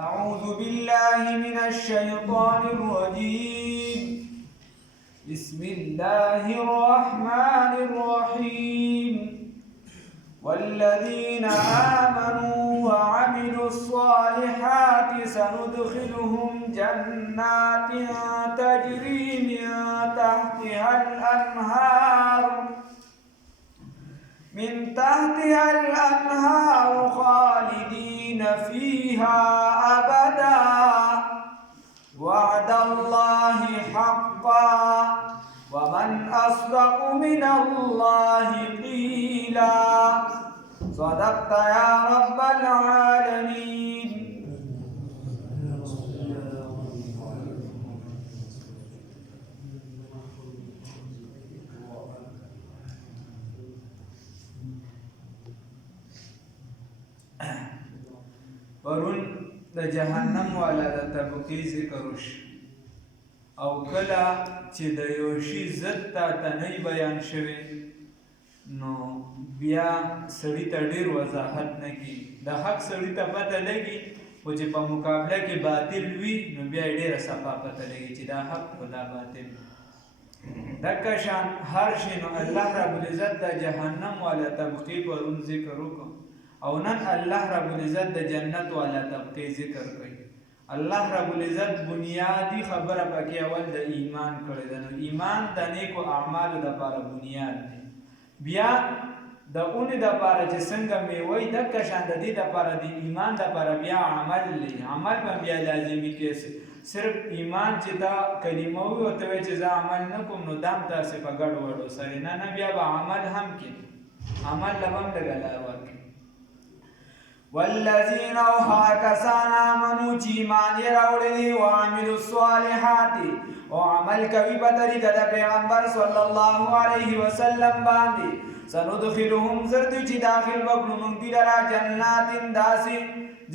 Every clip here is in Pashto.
أعوذ بالله من الشيطان الرجيم. بسم الله الرحمن الرحيم. والذين آمنوا وعملوا الصالحات سندخلهم جنات تجري من تحتها الأنهار خالدين فيها أبدا وعد الله حقا ومن أصدق من الله قيلا. صدقت يا رب العالمين. پرون د جهنم والا د طبقې ذکر وشو او کله چې د یو شي ضد ته نه بیان شوی نو بیا سړي ته ډېر وضاحت نه کېږي. د حق سړي ته پته لګي خو چې په مقابله کې باطل وي نو بیا یې ډېره صفا پته لګي چې دا حق خو دا باطل. دکه شان هر شي نو الله رب العزت د جهنم والا طبقې پرون ذکر وکړو او نن الله رب العزت د جنت والا طبقې ذکر کوي. الله رب العزت بنیادی خبره پکې اول د ایمان کړی ده. نو ایمان د نیکو اعمالو دپاره بنیاد دی. بیا د اونې دپاره چې څنګه میوه دکه شان د دې دپاره د ایمان دپاره بیا عمل دی. عمل به بیا لازمي کېږي. صرف ایمان چې دا کلمه وي ورته وایي چې زه عمل نه کوم نو دا هم داسې په ګډ وډو سره نه بیا به عمل هم کوي. عمل له به هم لږه لار ورکوي. والذین کسان آمنوا چې ایمان یې راوړی دی وعملوا الصالحات او عمل کوي په طریقه د پیغمبر صلی الله علیه وسلم باندې سندخلهم زر دوی چې داخل وکړو موږ دوی لره جنات داسې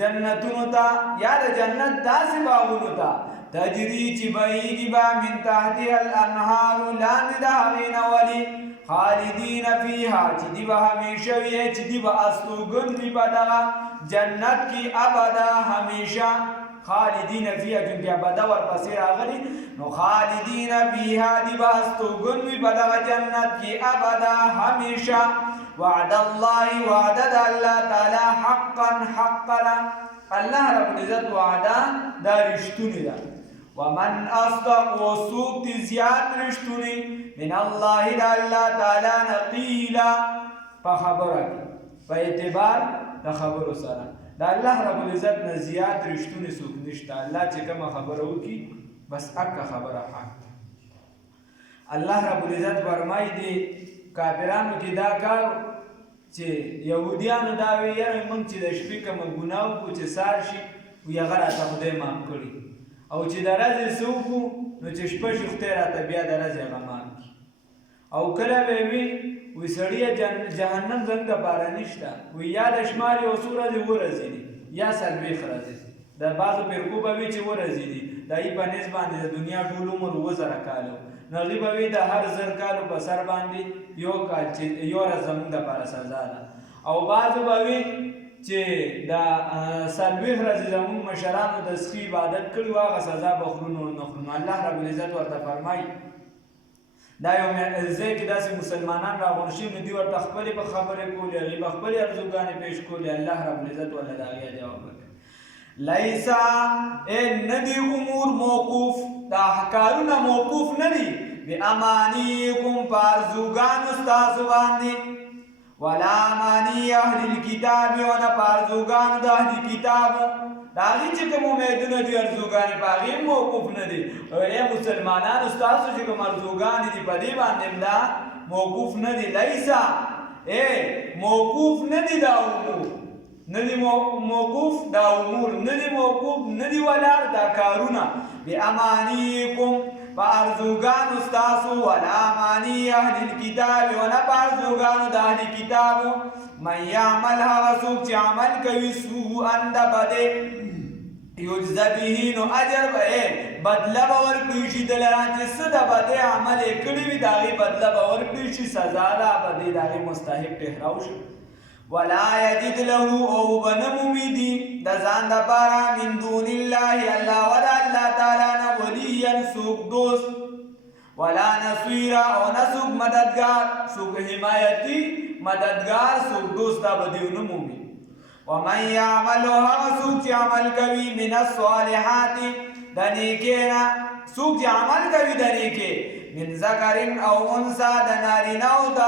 جنتونو ته یا د جنت داسې باغونو ته تجري چې بهیږي به من تحتها الانهار لاندې د هغې نه ولي خالدین فیها چې دی به همیشه وي چې دی به استوګن وي په دغه جنت کې ابدا همیشه خالدین فیها چونکې ابدا ورپسې راغلي نو خالدین فیها دی به استوګن وي په دغه جنت کې ابدا همیشه. وعد الله وعده د الله تعالی حقا حقا الله رب العزت وعده دا رښتونې ده. ومن اصدق وسوق تی زیات رښتونی من الله د الله تعالی نه قیلا په خبره کې په اعتبار د خبرو سره د الله رب العزت نه زیات رښتونی څوک نشته. الله چې کومه خبره وکړي بس اکه خبره حق. الله رب العزت فرمایي دی کافرانو کې دا کار چې یهودیانو دا وی یاره موږ چې د شپې کومه ګناه وکړو چې سهار شي وي هغه راته خدای معاف کړي او چې د ورځې څه وکړو نو چې شپه شي خدای راته بیا د ورځې هغه معاف کړي. او کله به وي وي سړیه جهنم زموږ دپاره نشته وي یا د شمار یو څو ورځې ورځې دي یا څلوېښت ورځې دي. د بعضو فرقو به وي چې ورځې دي د هغې په نسب باندې د دنیا ټول عمر 2000 کاله نو هغې به وي د هر 1000 کالو په سر باندې یو کال چې یو ورځ زموږ دپاره سزا ده. او بعضو به وي چې د 40 ورځې زموږ مشرانو د سخي عبادت کړي وو هغه سزا به خورو نو نه خورو. الله رب العزت ورته فرمایي دا یو ځای کې داسې مسلمانان راغونډ شوي نو دوی ورته خپلې په خبرې کولې هغې به خپلې ارزوګانې پیش کولې. الله رب العزت ورله د هغې جواب ورکړي لیسا نه دي امور موقوف دا کارونه موقوف نه دي بامانیکم په ارزوګانو ستاسو باندې ولا امانی اهل الکتاب و نه په ارزوګانو د اهل کتابو د هغې چې کوم امیدونه دي ارزوګانې په هغې موقوف نه دي. ای مسلمانانو ستاسو چې کوم ارزوګانې دي په دې باندې دا موقوف نه دي. لیسا موقوف نه دي دا امور نه دي موقوف دا امور نه دي موقوف نه دي ولاړ دا کارونه بامانیکم په ارزوګانو ستاسو ولا امانی اهل الکتاب و نه په ارزوګانو د اهل کتابو من یعمل هغه څوک چې عمل کوي سوءا د بدې یجزه به نو اجر به بدله به ورکړي شي دلته چې څه د بدې عمل یې کړی وي د هغې بدله به ورکړي شي سزا ده به دې د هغې مستحق ټهراو شي. ولا یجد له او بنمومیدی د ځان دپاره من دون الله الله ولا الله تعالی نه ولیا څوک دوست ولا نصیرا او نه څوک مددگار څوک حمایتي مددگار څوک دوست دا به دیو نه مومي ومن یعمل هغه څوک چې عمل کوي من الصالحات د نیکۍ نه څوک چې عمل کوي د نیکۍ من ذکر او انثى د نارینهو د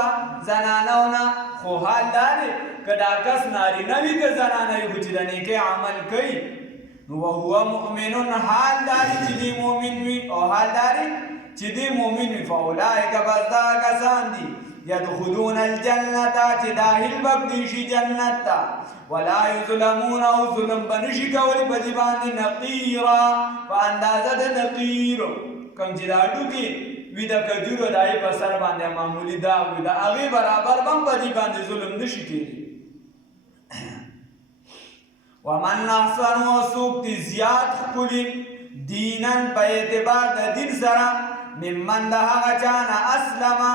زنانو نه خو حال دا دی که دا کس نارینه وي که زنانه وي خو چې د نیکۍ عمل کوي نو وهو مؤمن حال دا دی چې دی مؤمن وي او حال دا دی چې دی مؤمن وي فاولئک بس دا کسان دي يدخلون الجنة چې داخل بکدي شي جنت ته ولا یظلمون او ظلم بنشي کولی په دې باندې نقیرا په اندازه د نقیر کوم چې دا ټوکي وي د کجورو دای په سر باندې معمولی داغ وي د هغې برابر به هم په دې باندې ظلم نشي کېدی ومن احسن وڅوک دې زیات ښکلي دینن په اعتبار د دین سره ممن د هغه چا نه اسلمه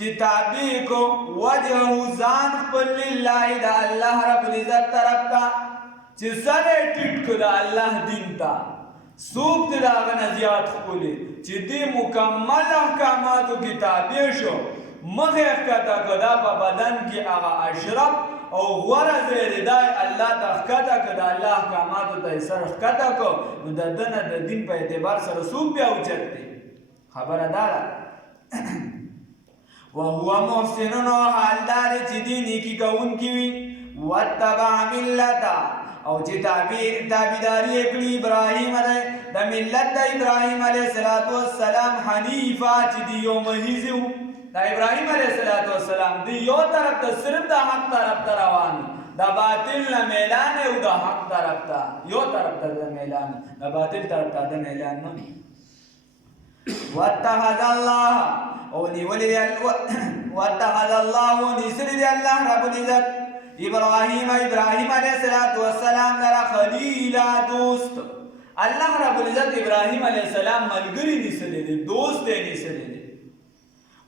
چې تابع کو وجهه ځان خپل لله د الله رب العزت طرف ته چې سر یې ټیټ کړه د الله دین ته څوک دې د هغه نه زیات ښکلي چې دې مکمل احکاماتو کې تابع شو مخ یې ښکته کړه دا په بدن کې هغه اشرف او غوره ځای دی دا الله ته ښکته کړه د الله احکاماتو ته یې سر ښکته کړه نو د ده نه د دین په اعتبار سره څوک بیا اوچت دی خبره دا ده وهو محسن حال دار چې دی نیکی کوونکی وي واتبع ملته او چې تابعداري یې کړي ابراهیم علیه د ملت د ابراهیم علیه السلام حنیفا چې دی یو محیز و د ابراهیم علیه السلام دی یو طرف ته صرف د حق طرف ته روان د باطل نه میلان او د حق طرف ته یو طرف ته د میلان د باطل طرف ته د میلان نه واتخذ الله او نیولی واتخذ الله نیسر دی اللہ رب العزت ابراہیم علیہ السلام لرا خلیلا دوست اللہ رب العزت ابراہیم علیہ السلام ملگری نیسلی دی دوست نیسلی دی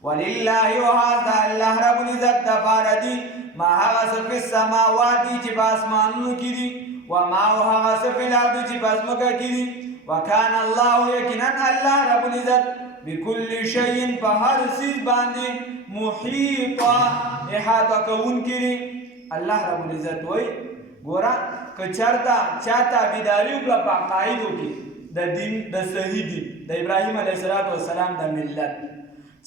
وللہ وحاظ اللہ رب العزت دفار دی ما حغس فی السماواتی چی پاسمانو کی دی وما حغس فی الارض چی پاسمکا کی دی وکان اللہ یکنن اللہ رب العزت بكل شيء فهر سيز باندې محيطا احاطه کون کړي الله رب العزت وای ګورا کچرتا چاته بيداری وکړه په قاعده کې د دین د صحیح دین د ابراهيم عليه السلام د ملت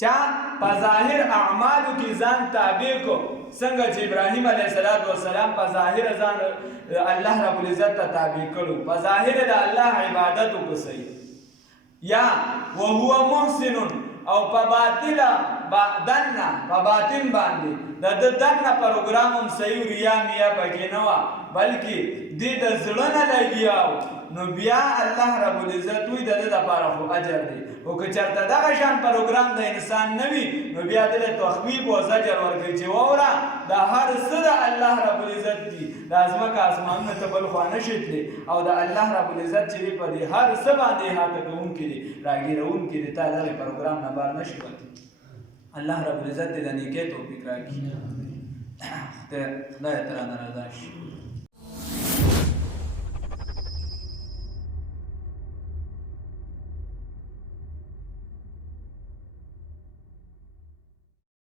چا په ظاهر اعمالو کې ځان تابع کو څنګه چې ابراهيم عليه السلام په ظاهر ځان الله رب العزت ته تابع کړو په ظاهر د الله عبادت وکړي یا وهو محسن او په باطن باندې د دنه پروګرام هم صحیح ریا میا پکې نه وه بلکې دې د زړه نه لګیاو نو بیا الله رب العزت وی د ده دپاره خو اجر دی او که چېرته دغه شان پروګرام د انسان نه وي نو بیا ده له تخویب او زجر ورکوي چې واوره دا هر څه د الله رب العزت دي دا ځمکه اسمانونه ته بل خوا نشي تللی او د الله رب العزت چې دی په دې هر څه باندې احاطه کوونکی دی راګیرونکی دی تا دغې پروګرام نه بار نشي وتی الله رب العزت دې د نیکۍ توفیق راکړي خدای ترانه رضا شي